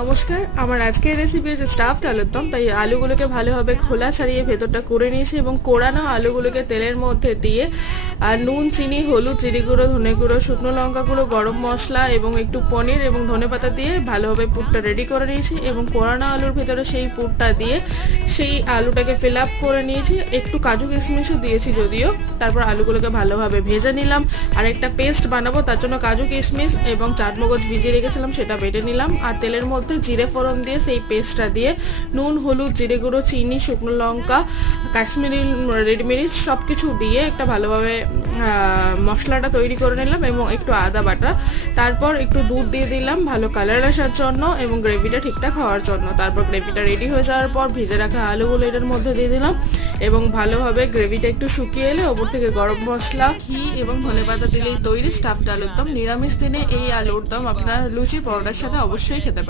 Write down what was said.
নমস্কার, আমার আজকের রেসিপি হচ্ছে স্টাফড আলুর দম। তাই আলুগুলোকে ভালোভাবে খোলা ছাড়িয়ে ভেতরটা করে নিয়েছি এবং কোড়ানো আলুগুলোকে তেলের মধ্যে দিয়ে আর নুন, চিনি, হলুদ, জিরে গুঁড়ো, ধনে গুঁড়ো, শুকনো লঙ্কা গুঁড়ো, গরম মশলা এবং একটু পনির এবং ধনেপাতা দিয়ে ভালোভাবে পুরটা রেডি করে নিয়েছি এবং কোড়ানো আলুর ভেতরে সেই পুরটা দিয়ে সেই আলুটাকে ফিল আপ করে নিয়েছি। একটু কাজু কিশমিশও দিয়েছি যদিও। তারপর আলুগুলোকে ভালোভাবে ভেজে নিলাম। আর একটা পেস্ট বানাবো, তার জন্য কাজু কিশমিশ এবং চাটমগজ ভিজিয়ে রেখেছিলাম, সেটা বেটে নিলাম। আর তেলের মধ্যে জিরে ফোড়ন দিয়ে সেই পেস্টটা দিয়ে নুন, হলুদ, জিরে গুঁড়ো, চিনি, শুকনো লঙ্কা, কাশ্মীরি রেড মিরিচ সব কিছু দিয়ে একটা ভালোভাবে মশলাটা তৈরি করে নিলাম এবং একটু আদা বাটা। তারপর একটু দুধ দিয়ে দিলাম ভালো কালার আসার জন্য এবং গ্রেভিটা ঠিকঠাক হওয়ার জন্য। তারপর গ্রেভিটা রেডি হয়ে যাওয়ার পর ভেজে রাখা আলুগুলো এটার মধ্যে দিয়ে দিলাম এবং ভালোভাবে গ্রেভিটা একটু শুকিয়ে এলে ওপর থেকে গরম মশলা, ঘি এবং ধনেপাতা দিলেই তৈরি স্টাফড আলুর দম। নিরামিষ দিনে এই আলুর দম আপনারা লুচি পরোটার সাথে অবশ্যই খেতে পারেন।